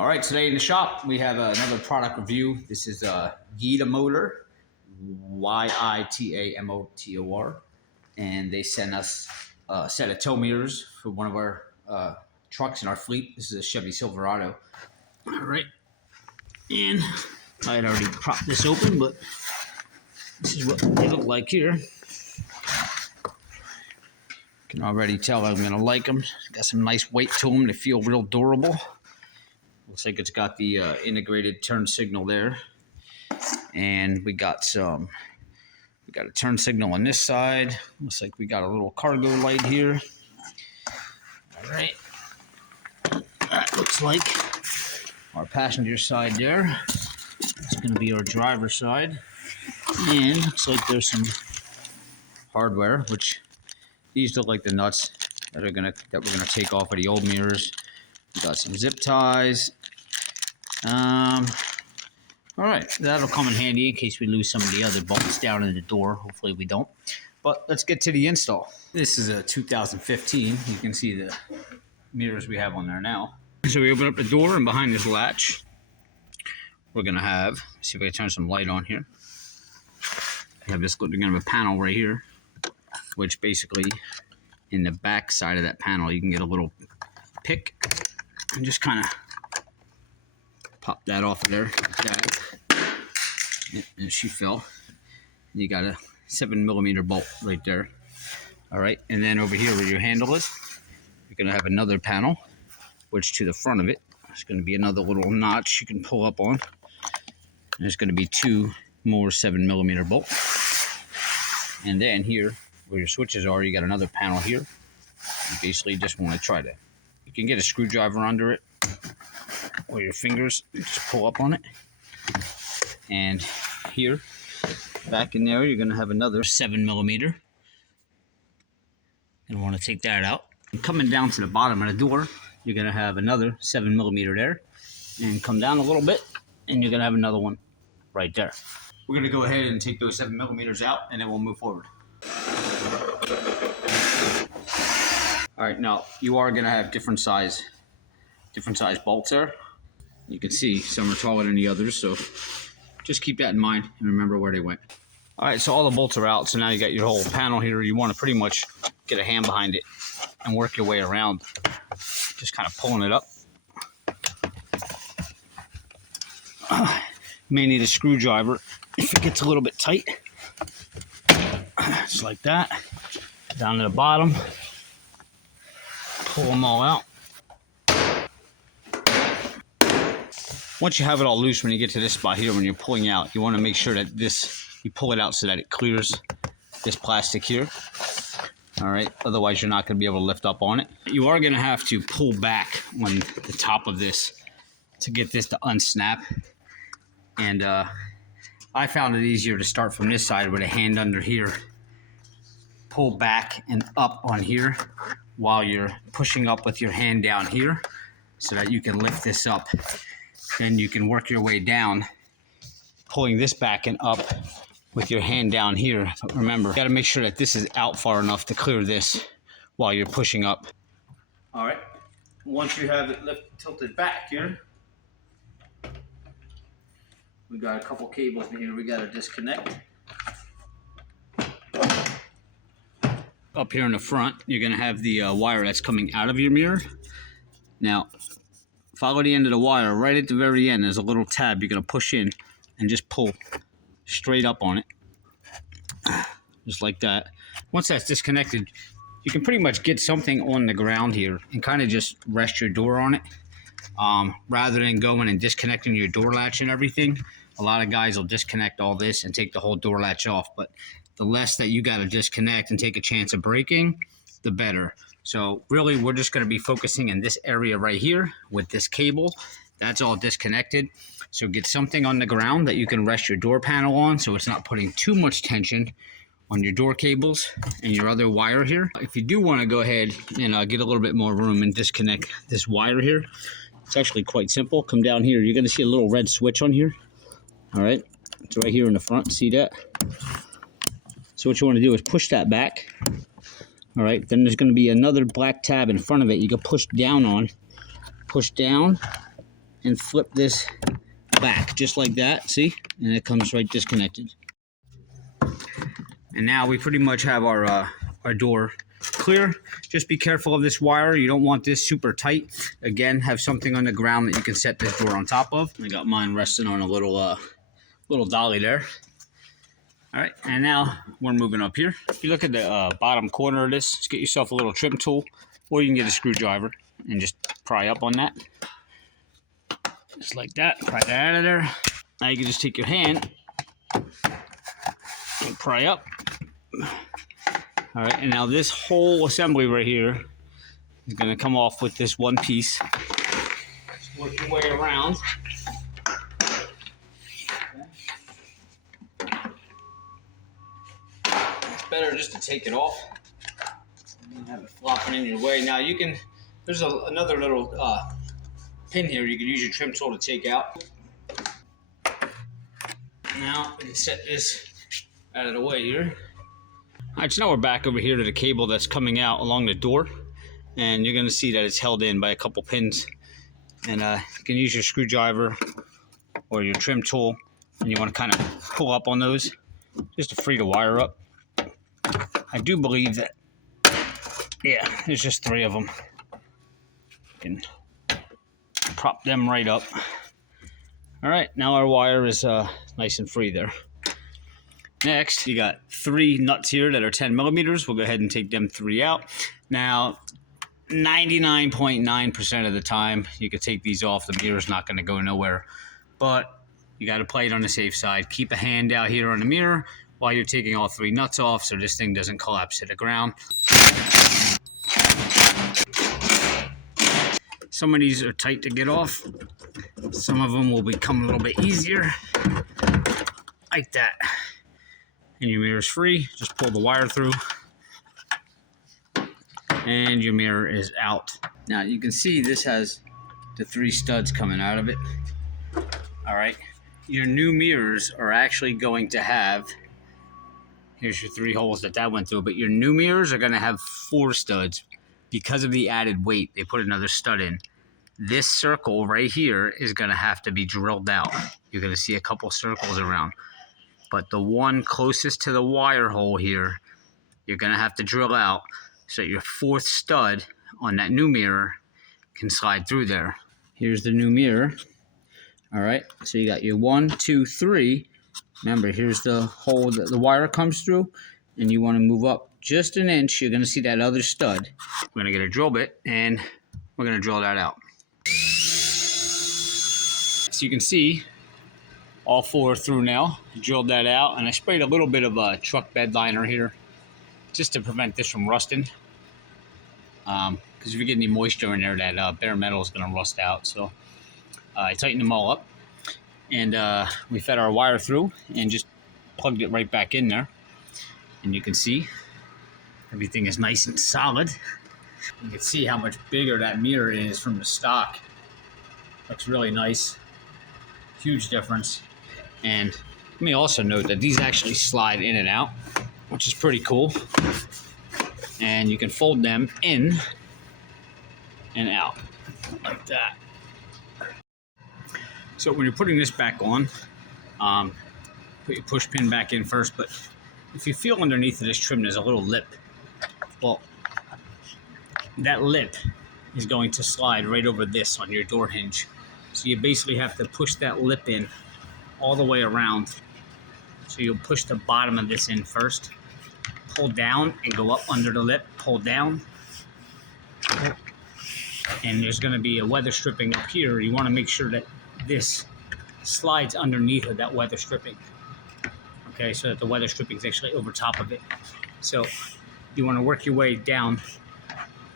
All right, today in the shop we have another product review. This is Yitamotor, Yitamotor, and they sent us a set of tow mirrors for one of our trucks in our fleet. This is a Chevy Silverado. All right, and I had already propped this open, but this is what they look like here. Can already tell I'm gonna like them. Got some nice weight to them. They feel real durable. Looks like it's got the integrated turn signal there, and we got a turn signal on this side. Looks like we got a little cargo light here. All right, that looks like our passenger side there. It's going to be our driver's side, and looks like there's some hardware, which these look like the nuts that we're gonna take off of the old mirrors. We got some zip ties. All right, that'll come in handy in case we lose some of the other bolts down in the door. Hopefully we don't. But let's get to the install. This is a 2015. You can see the mirrors we have on there now. So we open up the door, and behind this latch, we're gonna have, see if I can turn some light on here. We have this, we're gonna have a panel right here, which basically in the back side of that panel, you can get a little pick and just kind of pop that off of there like that. And she fell. You got a 7mm bolt right there. All right, and then over here where your handle is, you're gonna have another panel, which to the front of it, there's gonna be another little notch you can pull up on. And there's gonna be 2 more 7mm bolts. And then here, where your switches are, you got another panel here. You basically just want to try to, you can get a screwdriver under it, or your fingers, just pull up on it. And here, back in there, you're going to have another 7mm. And want to take that out. And coming down to the bottom of the door, you're going to have another 7mm there. And come down a little bit, and you're going to have another one right there. We're going to go ahead and take those 7mm out, and then we'll move forward. All right, now you are going to have different size bolts there. You can see some are taller than the others, so just keep that in mind and remember where they went. All right, so all the bolts are out, so now you got your whole panel here. You want to pretty much get a hand behind it and work your way around, just kind of pulling it up. You may need a screwdriver if it gets a little bit tight. Just like that. Down to the bottom. Pull them all out. Once you have it all loose, when you get to this spot here, when you're pulling out, you want to make sure that you pull it out so that it clears this plastic here. All right, otherwise you're not going to be able to lift up on it. You are going to have to pull back on the top of this to get this to unsnap. And I found it easier to start from this side with a hand under here. Pull back and up on here while you're pushing up with your hand down here so that you can lift this up. Then you can work your way down, pulling this back and up with your hand down here. But remember, you got to make sure that this is out far enough to clear this while you're pushing up. All right, once you have it tilted back here, we got a couple cables in here we got to disconnect. Up here in the front, you're going to have the wire that's coming out of your mirror. Now, follow the end of the wire. Right at the very end, there's a little tab you're going to push in and just pull straight up on it. Just like that. Once that's disconnected, you can pretty much get something on the ground here and kind of just rest your door on it. Rather than going and disconnecting your door latch and everything, a lot of guys will disconnect all this and take the whole door latch off. But the less that you got to disconnect and take a chance of breaking, the better. So really, we're just going to be focusing in this area right here with this cable. That's all disconnected. So get something on the ground that you can rest your door panel on so it's not putting too much tension on your door cables and your other wire here. If you do want to go ahead and get a little bit more room and disconnect this wire here, it's actually quite simple. Come down here. You're going to see a little red switch on here. All right. It's right here in the front. See that? So what you want to do is push that back. All right, then there's going to be another black tab in front of it you can push down on. Push down, and flip this back just like that, see? And it comes right disconnected. And now we pretty much have our door clear. Just be careful of this wire. You don't want this super tight. Again, have something on the ground that you can set this door on top of. I got mine resting on a little dolly there. All right, and now we're moving up here. If you look at the bottom corner of this, just get yourself a little trim tool, or you can get a screwdriver and just pry up on that. Just like that, pry that out of there. Now you can just take your hand and pry up. All right, and now this whole assembly right here is gonna come off with this one piece. Just work your way around. It's better just to take it off and have it flopping in your way. Now you can, there's another little pin here you can use your trim tool to take out. Now we can set this out of the way here. All right, so now we're back over here to the cable that's coming out along the door, and you're going to see that it's held in by a couple pins. And you can use your screwdriver or your trim tool, and you want to kind of pull up on those just to free the wire up. I do believe that, yeah, there's just 3 of them. You can prop them right up. All right, now our wire is nice and free there. Next, you got 3 nuts here that are 10 millimeters. We'll go ahead and take them 3 out. Now, 99.9% of the time, you can take these off. The mirror's not going to go nowhere. But you got to play it on the safe side. Keep a hand out here on the mirror while you're taking all 3 nuts off so this thing doesn't collapse to the ground. Some of these are tight to get off. Some of them will become a little bit easier. Like that. And your mirror's free. Just pull the wire through. And your mirror is out. Now you can see this has the 3 studs coming out of it. All right. Your new mirrors are actually going to have, here's your 3 holes that went through, but your new mirrors are going to have 4 studs. Because of the added weight, they put another stud in. This circle right here is going to have to be drilled out. You're going to see a couple circles around. But the one closest to the wire hole here, you're going to have to drill out so that your 4th stud on that new mirror can slide through there. Here's the new mirror. All right, so you got your 1, 2, 3. Remember, here's the hole that the wire comes through, and you want to move up just an inch. You're going to see that other stud. We're going to get a drill bit, and we're going to drill that out. So you can see all 4 are through now. Drilled that out, and I sprayed a little bit of a truck bed liner here just to prevent this from rusting. Because if you get any moisture in there, that bare metal is going to rust out. So I tightened them all up, and we fed our wire through and just plugged it right back in there. And you can see everything is nice and solid. You can see how much bigger that mirror is from the stock. Looks really nice. Huge difference. And let me also note that these actually slide in and out, which is pretty cool. And you can fold them in and out like that. So when you're putting this back on, put your push pin back in first, but if you feel underneath of this trim, there's a little lip. Well, that lip is going to slide right over this on your door hinge. So you basically have to push that lip in all the way around. So you'll push the bottom of this in first, pull down and go up under the lip, pull down. And there's going to be a weather stripping up here. You want to make sure that this slides underneath of that weather stripping. Okay, so that the weather stripping is actually over top of it. So you want to work your way down,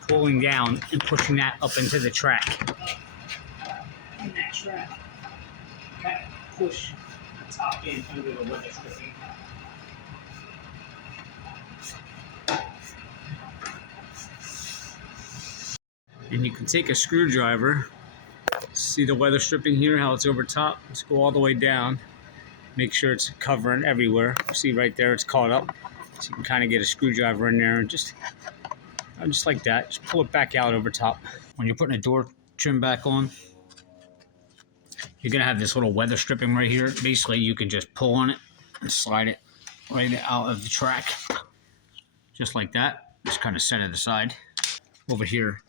pulling down and pushing that up into the track. In that track, kind of push the top in under the weather stripping. And you can take a screwdriver, see the weather stripping here, how it's over top. Let's go all the way down. Make sure it's covering everywhere. See right there, it's caught up. So you can kind of get a screwdriver in there and just like that. Just pull it back out over top. When you're putting a door trim back on, you're going to have this little weather stripping right here. Basically, you can just pull on it and slide it right out of the track. Just like that. Just kind of set it aside. Over here,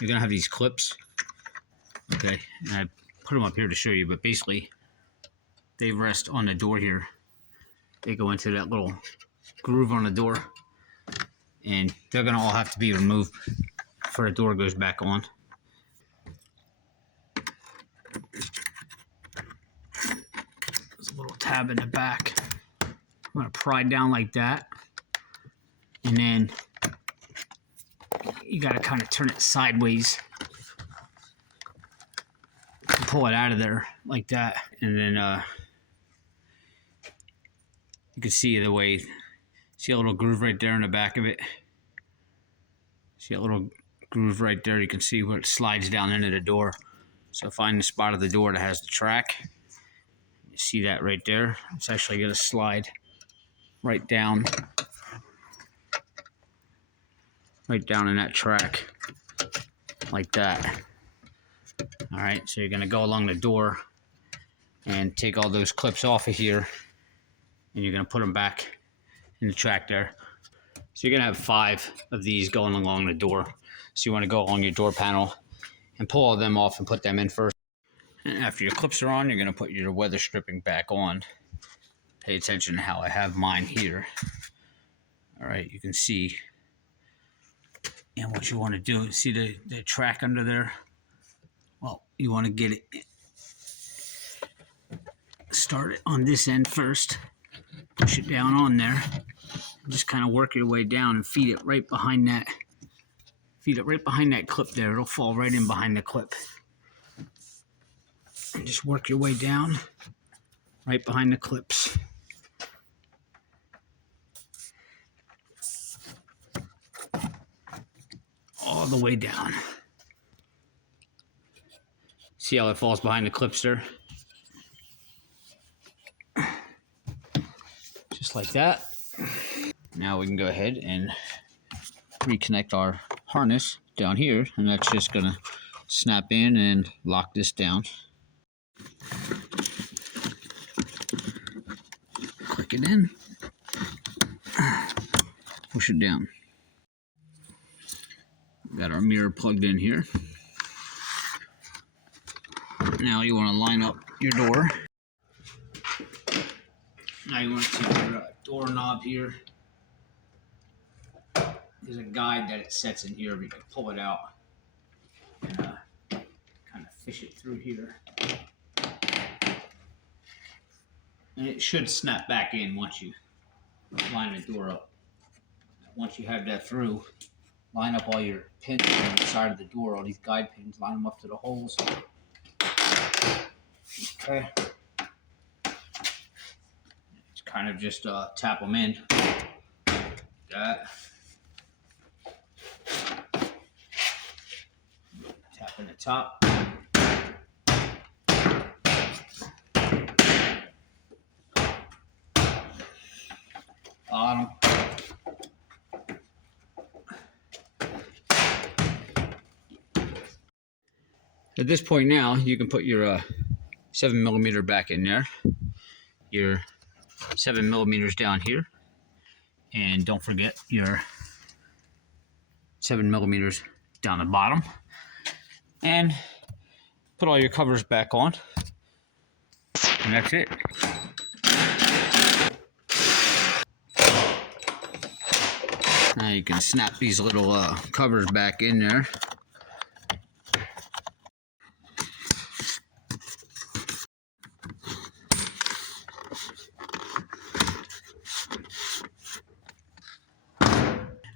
you're going to have these clips. Okay, and I put them up here to show you, but basically, they rest on the door here. They go into that little groove on the door, and they're going to all have to be removed before the door goes back on. There's a little tab in the back. I'm going to pry down like that, and then you got to kind of turn it sideways and pull it out of there like that, and then you can see the way, see a little groove right there in the back of it. See a little groove right there. You can see where it slides down into the door. So find the spot of the door that has the track. You see that right there? It's actually going to slide right down in that track like that. All right, so you're going to go along the door and take all those clips off of here, and you're going to put them back in the track there. So you're going to have 5 of these going along the door. So you want to go along your door panel and pull all them off and put them in first. And after your clips are on, you're going to put your weather stripping back on. Pay attention to how I have mine here. All right, you can see. And what you want to do is see the track under there. Well, you want to get it, start it on this end first. Push it down on there. Just kind of work your way down and feed it right behind that. Feed it right behind that clip there. It'll fall right in behind the clip. And just work your way down right behind the clips. All the way down. See how it falls behind the clips there? Just like that. Now we can go ahead and reconnect our harness down here, and that's just going to snap in and lock this down. Click it in. Push it down. Got our mirror plugged in here. Now you want to line up your door. Now you want to take your doorknob here. There's a guide that it sets in here, but you can pull it out and kind of fish it through here. And it should snap back in once you line the door up. Once you have that through, line up all your pins on the side of the door, all these guide pins, line them up to the holes. Okay. Kind of just tap them in. That. Tap in the top. Bottom. At this point now, you can put your 7mm back in there. Your 7mm down here, and don't forget your 7mm down the bottom, and put all your covers back on, and that's it. Now you can snap these little covers back in there.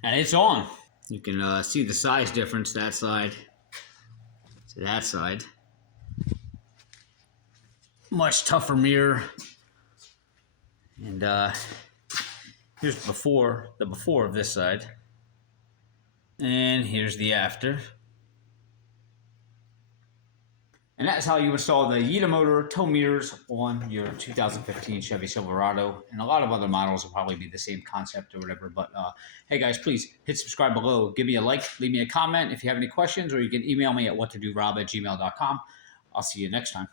And it's on. You can see the size difference, that side to that side. Much tougher mirror. And here's the before of this side. And here's the after. And that's how you install the Yitamotor tow mirrors on your 2015 Chevy Silverado. And a lot of other models will probably be the same concept or whatever. But hey guys, please hit subscribe below. Give me a like, leave me a comment if you have any questions, or you can email me at whattodorob@gmail.com. I'll see you next time.